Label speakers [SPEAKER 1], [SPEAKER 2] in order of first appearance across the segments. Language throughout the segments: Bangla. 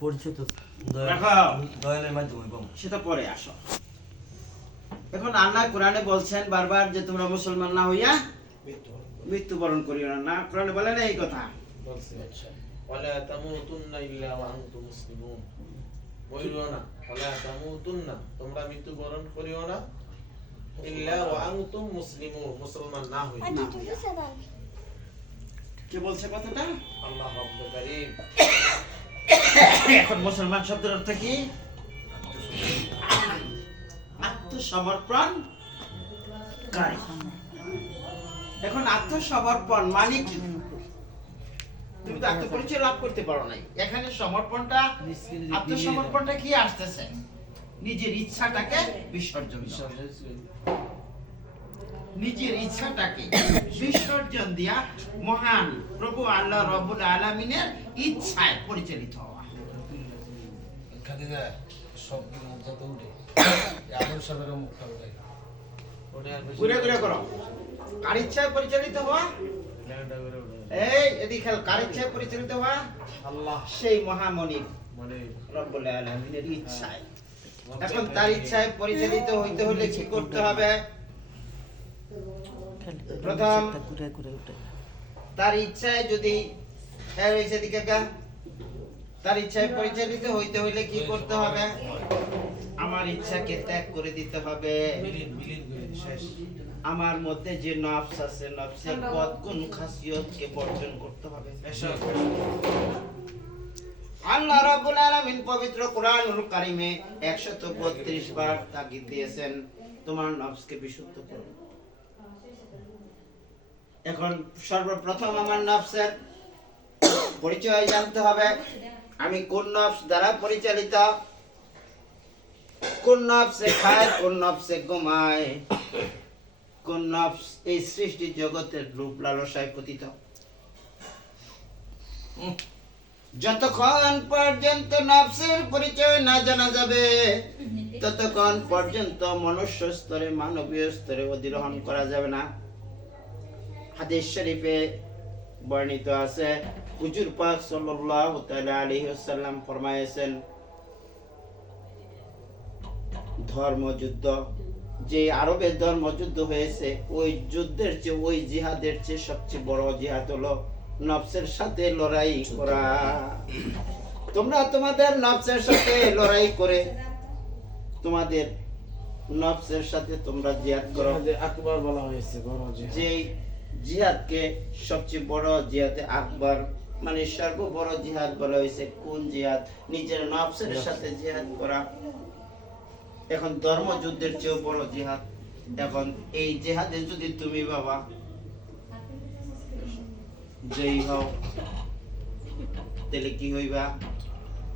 [SPEAKER 1] পরিচয় তো দয়ালের মাধ্যমে পাবো
[SPEAKER 2] সেটা পরে আসো। এখন আল্লাহ কোরআনে বলছেন বারবার যে তোমরা মুসলমান না হইয়া মৃত্যুবরণ করিও না। না কোরআনে বলে না এই কথা?
[SPEAKER 3] ওয়ালা তামুতুন্না ইল্লা ওয়া আনতুম মুসলিমুন। বলিও না। ওয়ালা তামুতুন্না তোমরা মৃত্যুবরণ করিও না। ইল্লা ওয়া আনতুম মুসলিমুন। মুসলমান না
[SPEAKER 2] হইয়া। কে বলছে কথাটা?
[SPEAKER 3] আল্লাহ রাব্বুল কারীম
[SPEAKER 2] এখন মুসলমান শব্দের অর্থ কি? আত্মসমর্পণ? কারী এখন আত্মসমর্পণ মানে কি? তুমি তো আত্মপরিচয় লাভ করতে পারো নাই। এখানে সমর্পণটা, আত্মসমর্পণটা কি আসতেছে? নিজের ইচ্ছাটাকে বিসর্জন দেওয়া। নিজের ইচ্ছাটাকে। বিসর্জন দিয়া মহান প্রভু আল্লাহ রব্বুল আলামিনের ইচ্ছায় পরিচালিত হওয়া।
[SPEAKER 4] খাদিজা সব কিছু মুখ উঠে। আদম সাহেবের মুখটা উঠে
[SPEAKER 3] ওটা আর বেশি
[SPEAKER 2] ঘুরে ঘুরে করো। কার ইচ্ছায় পরিচালিত হওয়া। এই এদিকে কার ইচ্ছায় পরিচালিত হওয়া?
[SPEAKER 3] আল্লাহ।
[SPEAKER 2] সেই মহামণি
[SPEAKER 3] মানে
[SPEAKER 2] রব্বুল আলামিনের ইচ্ছায়। এখন তার ইচ্ছায় পরিচালিত হইতে হলে কি করতে হবে? প্রথম
[SPEAKER 1] ঘুরে ঘুরে উঠে।
[SPEAKER 2] তার ইচ্ছায় যদি হ্যাঁ তার ইচ্ছায় পরিচালিত হইতে হইলে কি করতে হবে? আমার ইচ্ছাকে ত্যাগ করে দিতে হবে।
[SPEAKER 3] মিলিন মিলিন করে দিই, শেষ।
[SPEAKER 2] আমার মধ্যে যে নফস আছে নফসের পদ গুণ খাসিয়তকে বর্জন করতে হবে? আল্লাহ রাব্বুল আলামিন পবিত্র কোরআনুল কারিমে 132 বার তাগিদ দিয়েছেন তোমার নফসকে বিশুদ্ধ করো। এখন সর্বপ্রথম আমার নফসের পরিচয় জানতে হবে। আমি কোন নফস দ্বারা পরিচালিত? কোন নফসে খায়, কোন নফসে ঘুমায়? কোন নফস এই সৃষ্টি জগতের রূপ লালসায় পতিত? যতক্ষণ পর্যন্ত নফসের পরিচয় না জানা যাবে, ততক্ষণ পর্যন্ত মনুষ্য স্তরে, মানবীয় স্তরে অধিরোহণ করা যাবে না। হাদিস শরীফে বর্ণিত আছে হুজুর পাক সাল্লাল্লাহু তাআলা আলাইহি ওয়াসাল্লাম ফরমায়েছেন ধর্মযুদ্ধ যে আরবের ধর্মযুদ্ধ হয়েছে ওই যুদ্ধের চেয়ে ওই জিহাদের চেয়ে সবচেয়ে বড় জিহাদ হলো নফসের সাথে লড়াই করা। তোমরা তোমাদের নফসের সাথে লড়াই করে তোমাদের নফসের সাথে তোমরা জিহাদ করো।
[SPEAKER 3] আকবর বলা হয়েছে বড় জিহাদ।
[SPEAKER 2] যে জিহাদকে সবচেয়ে বড় জিহাদে আকবর মানে সর্ব বড় জিহাদ বলা হয়েছে কোন জিহাদ? নিজের নফসের সাথে জিহাদ করা। এখন ধর্মযুদ্ধের চেয়েও বড় জিহাদ। এখন এই জিহাদে যদি তুমি বাবা জয়ী হও তাহলে কি হইবা?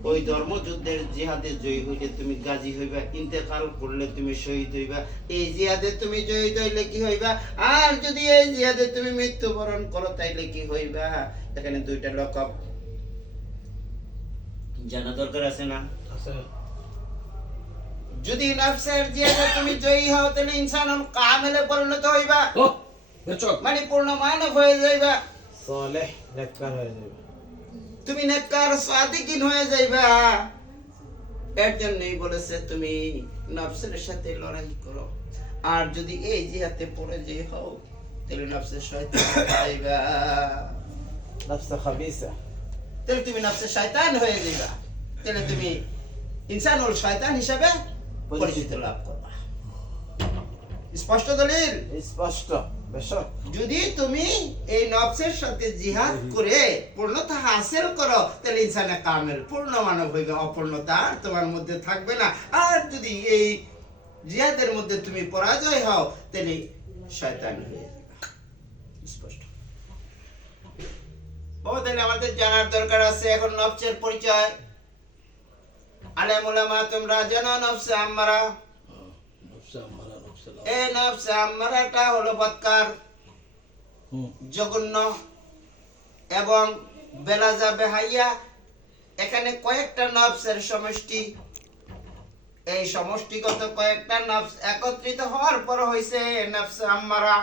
[SPEAKER 2] ওই ধর্মযুদ্ধের জিহাদে জয়ী হইলে তুমি গাজী হইবা ইন্তেকাল করলে তুমি শহীদ হইবা। এই জিহাদে তুমি জয়ী হইলে কি হইবা? আর যদি এই জিহাদে তুমি মৃত্যুবরণ করো তাইলে কি হইবা? এখানে দুইটা লকব জানা দরকার আছে না?
[SPEAKER 3] আছে।
[SPEAKER 2] যদি নফসের জিহাদে তুমি জয়ী হও তাহলে ইনসানুল কামেলে পরিণত হইবা।
[SPEAKER 4] ও বেচক
[SPEAKER 2] মানে পূর্ণ মানব হয়ে যাইবা।
[SPEAKER 3] সালেহ নেককার হয়ে যাবে
[SPEAKER 2] তুমি নেককার সাদিকিন হয়ে যাইবা। এর জন্যই বলেছে তুমি নফসের সাথে লড়াই করো। আর যদি এই জিহাতে পড়ে যে হও তাহলে নফসের শয়তান যাইবা।
[SPEAKER 3] নফস খাবিসা।
[SPEAKER 2] তাহলে তুমি নফসের শয়তান হয়ে যাইবা। তাহলে তুমি ইনসানুল শয়তান হিসাবে পরিচিত লাভ করবা। স্পষ্ট দলিল?
[SPEAKER 3] স্পষ্ট।
[SPEAKER 2] যদি তুমি এই নফসের সাথে জিহাদ করে পূর্ণতা হাসিল করো তাহলে ইনসানে কামেল পূর্ণ মানব হইবে অপূর্ণতা আর তোমার মধ্যে থাকবে না। আর যদি এই জিহাদের মধ্যে তুমি পরাজয় হও তাহলে শয়তান হয়ে স্পষ্ট। ও তাহলে আমাদের জানার দরকার আছে এখন নফসের পরিচয়। আলেম ওলামা তোমরা জানো নফসে
[SPEAKER 4] নফসা
[SPEAKER 2] এই নফসে আম্মারাটা হলো বৎকার। জঘন্য এবং বেলাজা বেহাইয়া এখানে কয়েকটা নবসের সমষ্টি। এই সমষ্টিগত কয়েকটা নবস একত্রিত হওয়ার পর হইছে নফস আম্মারা।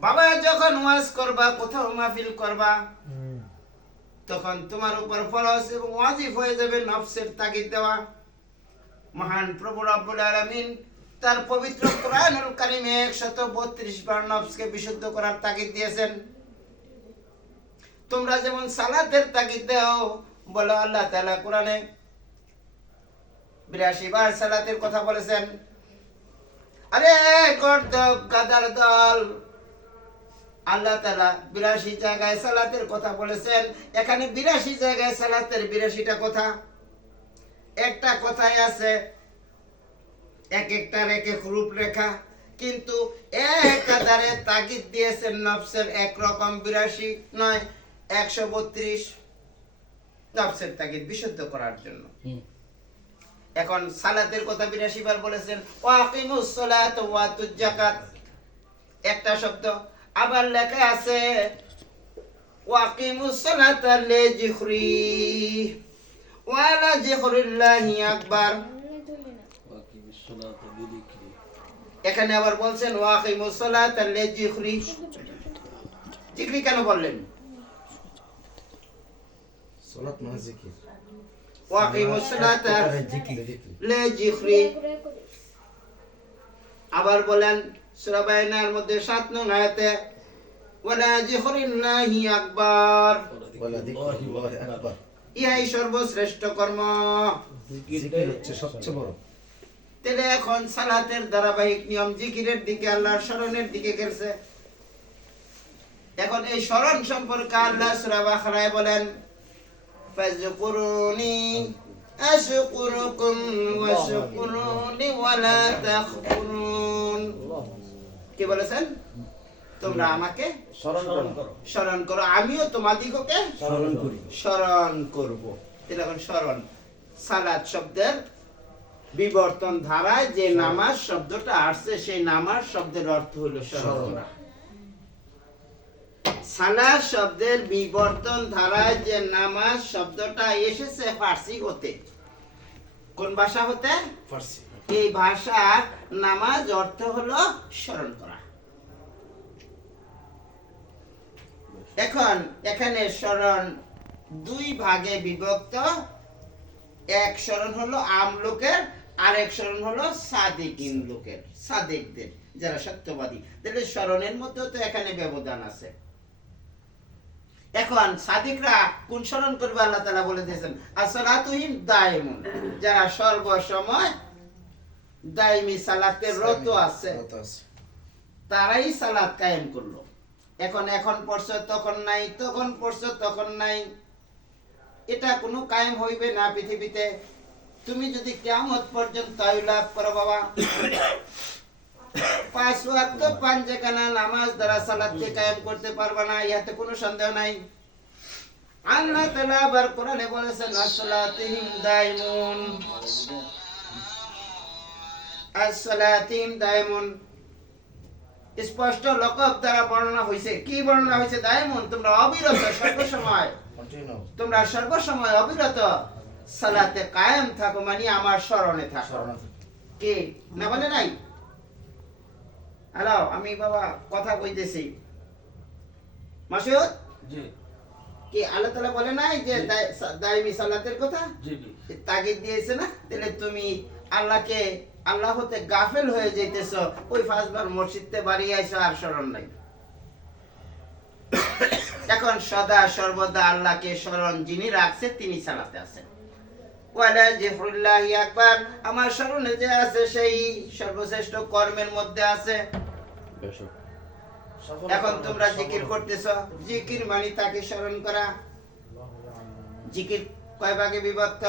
[SPEAKER 2] বাবা যখন ওয়াজ করবা কোথাও মাহফিল করবা তখন তোমার উপর ফরজ এবং ওয়াজিব হয়ে যাবে নফসের তাগিদ দেওয়া। মহান প্রভু রব্বুল আলামিন তার পবিত্র কোরআনুল কারিমে 132 বার নফসকে বিশুদ্ধ করার তাগিদ দিয়েছেন। তোমরা যেমন সালাতের তাগিদ দাও, বলো আল্লাহ তালা কোরআনে 82 বার সালাতের কথা বলেছেন। আরে গর্দব গাদার দল, আল্লাহ তালা বিরাশি জায়গায় সালাতের কথা বলেছেন। এখানে বিরাশি জায়গায় সালাতের বিরাশিটা কথা একটা কথাই আছে এক একটার এক এক রূপরেখা কিন্তু একাধারে তাগিদ দিয়েছেন নফসের একরকম বিরাশি নয় একশো বত্রিশ নফসের তাগিদ বিশুদ্ধ করার জন্য। এখন সালাতের কথা বিরাশি বার বলেছেন ওয়াতুজ যাকাত। একটা শব্দ। আবার লেখা আছে ওয়াকিমুস সালাতা লিজিকরি ওয়ালা জিকরিল্লাহি আকবার। এখানে আবার বলছেন ওয়াকিমুস সালাতা জিকরি কেন বললেন?
[SPEAKER 1] সলাত মানে জিকির।
[SPEAKER 2] ওয়াকিমুস সালাতা
[SPEAKER 1] জিকির।
[SPEAKER 2] লিজিকরি আবার বলেন সূরা বাইনার মধ্যে 7 নং আয়াতে ওয়ালা জিকরিল্লাহি আকবার।
[SPEAKER 1] বলা দিকুল্লাহ আকবার।
[SPEAKER 2] ইহাই সর্বশ্রেষ্ঠ কর্ম।
[SPEAKER 1] হচ্ছে সবচেয়ে বড়।
[SPEAKER 2] তাহলে এখন সালাতের ধারাবাহিক নিয়ম জিকিরের দিকে আল্লাহর স্মরণের দিকে গেছে এখন এই স্মরণ সম্পর্কে আল্লাহ সূরা বলেন ফাজকুরুনি আশকুরুকুম ওয়াশকুরুনি ওয়ালা কি বলেছেন? তোমরা আমাকে
[SPEAKER 1] স্মরণ করো।
[SPEAKER 2] আমিও তোমাদিগকে
[SPEAKER 1] স্মরণ করি।
[SPEAKER 2] স্মরণ করব। এখন স্মরণ। সালাত শব্দের বিবর্তন ধারায় যে নামাজ শব্দটা আসছে সেই নামাজ শব্দের অর্থ হলো স্মরণ করা। শব্দের বিবর্তন ধারায় যে নামাজ শব্দটা এসেছে ফার্সি হতে। কোন ভাষা হতে?
[SPEAKER 1] ফার্সি।
[SPEAKER 2] এই ভাষার নামাজ অর্থ হলো স্মরণ করা। এখন এখানে স্মরণ দুই ভাগে বিভক্ত। এক স্মরণ হলো আম লোকের আরেক স্মরণ হলো সাদিকিন লোকের সাদেকদের যারা সত্যবাদী। তাহলে স্মরণের মধ্যেও তো এখানে ব্যবধান আছে। এখন সাদিকরা কোন স্মরণ করবে আল্লাহ তাআলা বলে দিয়েছেন? আসলাতুহিম দায়মুন যারা সর্বসময় দায়মি সালাতে রত আছে
[SPEAKER 1] রত আছে।
[SPEAKER 2] তারাই সালাত কায়েম করল। এখন এখন পড়ছো, তখন নাই, তখন পড়ছো, তখন নাই। এটা কোনো কায়েম হইবে না পৃথিবীতে। তুমি যদি কিয়ামত পর্যন্ত আয়ু লাভ করো বাবা, পাঁচ ওয়াক্ত পাঁচ জায়গানা নামাজ দ্বারা সালাতকে কায়েম করতে পারবে না, ইহাতে কোনো সন্দেহ নাই। আল্লাহ তাআলা আবার কোরআনে বলেছেন, আসসালাতিহিম দাইমুন। আসসালাতিহিম দাইমুন। স্পষ্ট লকব দ্বারা বর্ণনা হয়েছে কি বর্ণনা হয়েছে দাইমুন তোমরা অবিরত সর্বসময়. তোমরা সর্বসময় অবিরত সালাতে কায়েম থাকো মানে আমার স্মরণে থাকো। কে? না বলে নাই? হ্যালো আমি বাবা কথা কইতেছি। মাসুদ?
[SPEAKER 4] জি।
[SPEAKER 2] কি আল্লাহ তাআলা বলে নাই যে দায়- দাইমি সালাতের কথা?
[SPEAKER 4] জি জি।
[SPEAKER 2] তাগিদ দিয়েছে না? তাহলে তুমি আল্লাহকে আল্লাহ হতে গাফেল হয়ে যাইতেছ ওই পাঁচবার মসজিদতে বাড়ি আইসো আর স্মরণ নাই। এখন সদা সর্বদা আল্লাহকে স্মরণ যিনি রাখছে তিনি চালাতে আছেন আমার স্মরণে যে আছে সেই সর্বশ্রেষ্ঠ কর্মের মধ্যে আছে। এখন তোমরা জিকির করতেছ জিকির মানে তাকে স্মরণ করা। জিকির কয় ভাগে বিভক্ত?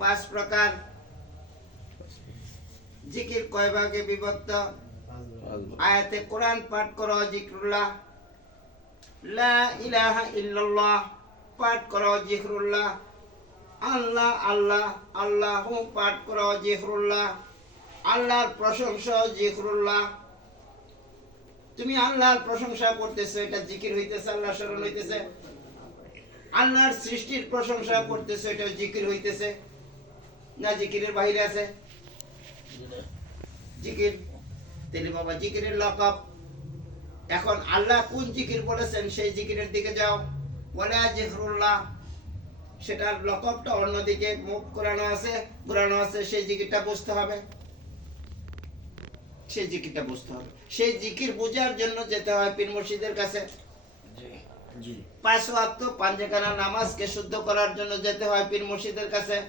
[SPEAKER 2] পাঁচ প্রকার। জিকির কয় ভাগে বিভক্ত? আয়াতে কোরআন পাঠ করো, জিক্রুল্লাহ। লা ইলাহা ইল্লাল্লাহ পাঠ করো, জিক্রুল্লাহ। আল্লাহ আল্লাহ আল্লাহ পাঠ করো, জিক্রুল্লাহ। আল্লাহর প্রশংসা, জিকরুল্লাহ। তুমি আল্লাহর প্রশংসা করতেছো, এটা জিকির হইতেছে আল্লাহ স্মরণ হইতেছে। আল্লাহর সৃষ্টির প্রশংসা করতেছে, এটা জিকির হইতেছে। না জিকিরের বাইরে আছে? জিকির? তিনি বাবা জিকিরের লকব এখন আল্লাহ কোন জিকির বলেছেন সেই জিকিরের দিকে যাও। ওয়ালা জিকরুল্লাহ। সেটার লকবটা অন্যদিকে মুখ ঘোরানো আছে ঘোরানো আছে সেই জিকিরটা বুঝতে হবে। সেই জিকিরটা বুঝতে হবে। সেই জিকির বোঝার জন্য যেতে হয় পীর মুর্শিদের কাছে।
[SPEAKER 1] জি।
[SPEAKER 2] পাঁচ ওয়াক্ত পাঞ্জেখানা নামাজকে শুদ্ধ করার জন্য যেতে হয় পীর মুর্শিদের কাছে।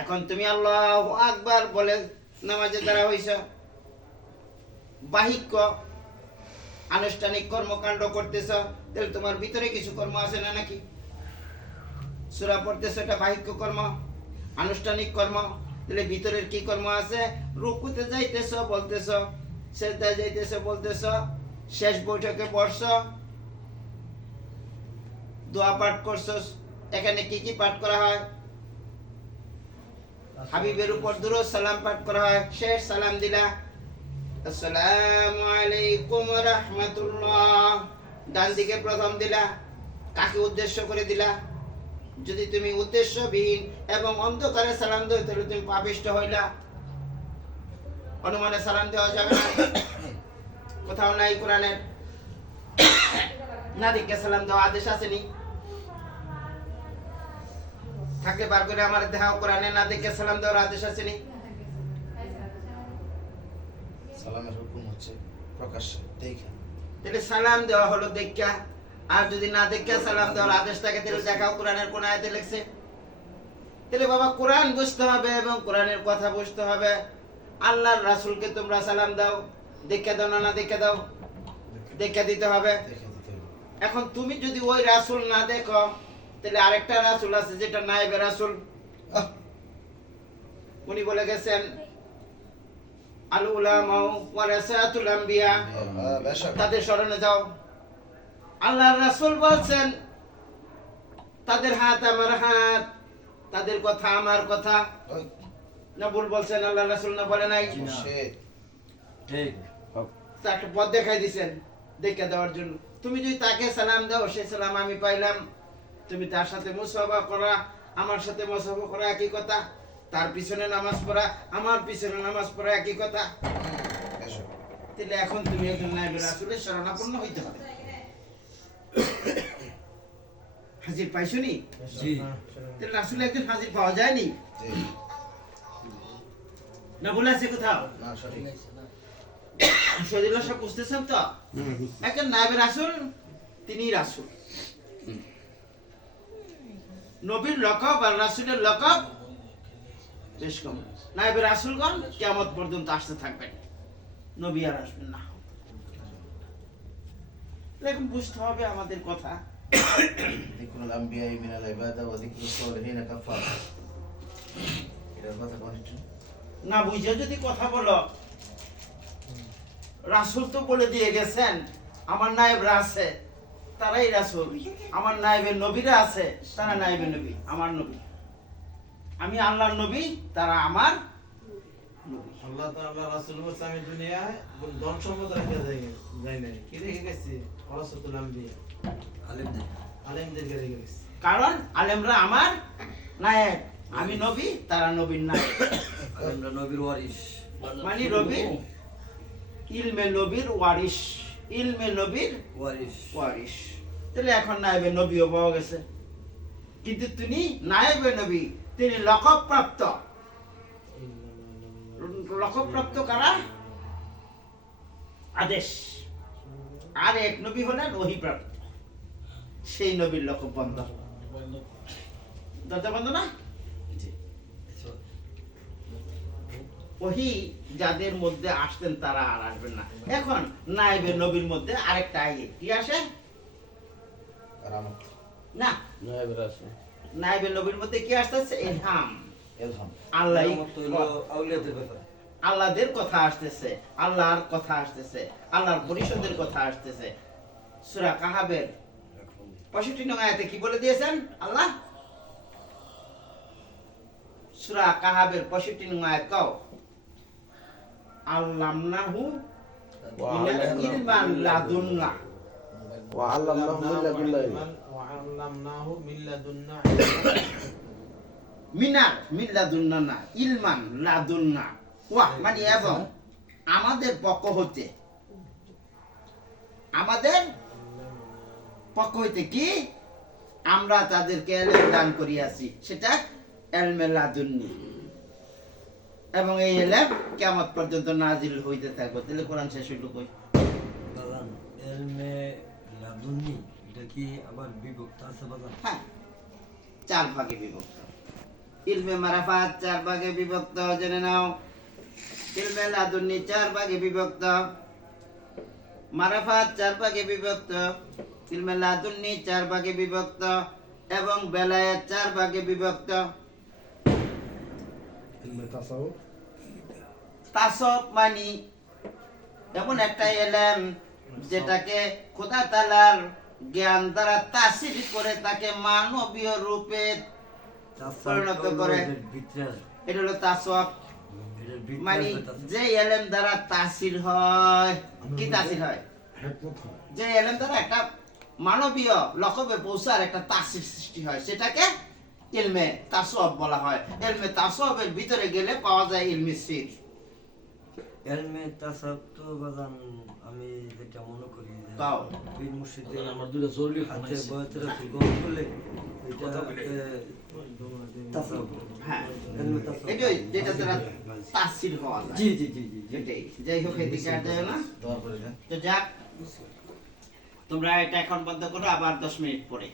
[SPEAKER 2] এখন তুমি আল্লাহ আকবার বলে নামাজে দ্বারা হইছ। বাহিক্য, আনুষ্ঠানিক কর্মকাণ্ড করতেছ, তাহলে তোমার ভিতরে কিছু কর্ম আছে না নাকি? সুরা পড়তেছ, এটা বাহিক্য কর্ম, আনুষ্ঠানিক কর্ম, তাহলে ভিতরের কি কর্ম আছে? রুকুতে যাইতেছ, বলতেছ, সেজদায় যাইতেছ, বলতেছ, শেষ বৈঠকে বসছ, দোয়া পাঠ করছস এখানে কি কি পাঠ করা হয়? হাবিবের উপর দুরুদ সালাম পাঠ করা হয়, শেষ সালাম দিলা। আসসালামু আলাইকুম রাহমাতুল্লাহ। ডান দিকে প্রথম দিলা, কাকে উদ্দেশ্য করে দিলা? যদি তুমি উদ্দেশ্যবিহীন এবং অন্ধকারে সালাম দাও, তাহলে তুমি পাপিষ্ট হইলা। অনুমানে সালাম দেওয়া যাবে না। কোথাও নাই কোরআনের। না দিকে সালাম দেওয়া আদেশ আসেনি। থাকলে বার করে আমার দেহা কোরআনে না দেখে সালাম দেওয়ার আদেশ আসেনি।
[SPEAKER 1] সালামের হুকুম হচ্ছে প্রকাশ্যে দেখে।
[SPEAKER 2] তাহলে সালাম দেওয়া হলো দেখা আর যদি না দেখে সালাম দেওয়ার আদেশ থাকে তাহলে দেখাও কোরআনের কোন আয়াতে লিখছে। তাহলে বাবা কোরআন বুঝতে হবে এবং কোরআনের কথা বুঝতে হবে। আল্লাহর রাসূলকে তোমরা সালাম দাও দেখে দাও না না দেখে। দাও দেখে দিতে হবে। এখন তুমি যদি ওই রাসূল না দেখো তাহলে আরেকটা রাসুল আছে যেটা নায়েবে রাসূল। উনি বলে গেছেন আল উলামা ওয়ারাসাতুল আম্বিয়া। তাদের স্মরণে যাও। আল্লাহর রাসূল বলছেন তাদের হাত আমার হাত তাদের কথা আমার কথা।
[SPEAKER 1] ওই,
[SPEAKER 2] না ভুল বলছেন আল্লাহ রাসূল না বলে নাই।
[SPEAKER 5] ঠিক।
[SPEAKER 2] তাকে পথ দেখাই দিছেন দেখে দেওয়ার জন্য। তুমি যদি তাকে সালাম দাও সেই সালাম আমি পাইলাম। তুমি তার সাথে মুসাফা করা আমার সাথে মুসাফা করা একই কথা তার পিছনে নামাজ পড়া আমার পিছনে নামাজ পড়া একই কথা। তাহলে এখন তুমি একজন নাইবের রাসূলের শরণাপন্ন হইতে হবে। হাজির পাইছনি?
[SPEAKER 5] জি।
[SPEAKER 2] তাহলে রাসূল একজন হাজির পাওয়া যায়নি?
[SPEAKER 1] জি।
[SPEAKER 2] না বলে আছে কোথাও?
[SPEAKER 1] না, সঠিক।
[SPEAKER 2] শরীর সব বুঝতেছেন তো? একজন নাইবে রাসূল তিনি রাসূল। নবীর লকব আর রাসূলের লকব বেশ কম। নাইবে রাসূলগণ কিয়ামত পর্যন্ত আসতে থাকবেন। নবী আর আসবেন না। এখন বুঝতে হবে আমাদের কথা।
[SPEAKER 1] যিকরুল আম্বিয়াই মিনাল ইবাদা ওয়া যিকরুস সালিহিনা কাফার। এটার কথা
[SPEAKER 2] না বুঝে যদি কথা বলো। রাসূল তো বলে দিয়ে গেছেন আমার নায়েবরা আছে। তারাই রাসূল। আমার নায়েবের নবীরা আছে তারা নায়েবের নবী আমার নবী। আমি আল্লাহর নবী তারা আমার নবী।
[SPEAKER 3] আল্লাহ তাআলা রাসূল বলছে দুনিয়ায় ধন সম্পদ রেখে যাই যাই নাই। কি রেখে গেছি? ওয়ারাসাতুল আম্বিয়া।
[SPEAKER 5] আলেমদের।
[SPEAKER 3] আলেমদেরকে রেখে গেছি।
[SPEAKER 2] কারণ আলেমরা আমার নায়েব। আমি নবী তারা নবীর নায়েব।
[SPEAKER 5] আলেমরা নবীর ওয়ারিস
[SPEAKER 2] মানে নবীর ইলমে নবীর ওয়ারিশ। ইলমে নবীর
[SPEAKER 5] ওয়ারিস
[SPEAKER 2] ওয়ারিশ। তাহলে এখন নায়েবে নবীও পাওয়া গেছে। কিন্তু তিনি নায়েবে নবী তিনি লকব প্রাপ্ত লকব কারা? আদেশ। আর এক নবী হলেন ওহি প্রাপ্ত সেই নবীর লকব বন্ধ। দরজা বন্ধ না? ওহি যাদের মধ্যে আসতেন তারা আর আসবেন না। এখন নায়েবে নবীর মধ্যে আরেকটা আগে কি আসে? না। নায়েবে নবীর মধ্যে কি আসতেছে? ইলহাম
[SPEAKER 1] ইলহাম।
[SPEAKER 2] আল্লাহ আল্লাহদের কথা আসতেছে। আল্লাহর কথা আসতেছে। আল্লাহর পরিষদের কথা আসতেছে। সূরা কাহাবের 65 নং আয়াতে কি বলে দিয়েছেন? আল্লাহ? সূরা কাহাবের 65 নং আয়াত কও। মানে আমাদের পক্ষ হইতে আমাদের পক্ষ হইতে কি? আমরা তাদেরকে দান করিয়াছি সেটা এলমেলা দুন্নি এবং এই এলেম কেমন পর্যন্ত নাজিল হইতে থাকবে? তাহলে কোরআন শেষ হইল কই?
[SPEAKER 5] এলমে লাদুন্নি এটা কি আবার বিভক্ত আছে বাজান
[SPEAKER 2] হ্যাঁ চার ভাগে বিভক্ত। ইলমে মারাফাত চার ভাগে বিভক্ত জেনে নাও। ইলমে লাদুন্নি চার ভাগে বিভক্ত মারাফাত চার ভাগে বিভক্ত ইলমে লাদুন্নি চার ভাগে বিভক্ত এবং বেলায়েত চার ভাগে বিভক্ত। তাসব মানি এমন একটা এলেম যেটাকে খোদা তালার জ্ঞান দ্বারা তাসির করে তাকে মানবীয় রূপে পরিণত করে। এটা হলো তাসব মানে যে এলেম দ্বারা তাসির হয় কি তাসির হয়? যে এলেম দ্বারা একটা মানবীয় লকবে পৌঁছার একটা তাসির সৃষ্টি হয় সেটাকে ইলমে তাসব বলা হয়। ইলমে তাসবের ভিতরে গেলে পাওয়া যায় ইলমে সির
[SPEAKER 5] তাসাব তো বাজান আমি যেটা মনে করি
[SPEAKER 2] তাও।
[SPEAKER 5] পীর
[SPEAKER 4] আমার দুটো জরুরি
[SPEAKER 5] হাতে। বয়তের গ্রহণ করলে
[SPEAKER 2] হ্যাঁ। তোমরা এটা এখন বন্ধ করো আবার দশ মিনিট পরে।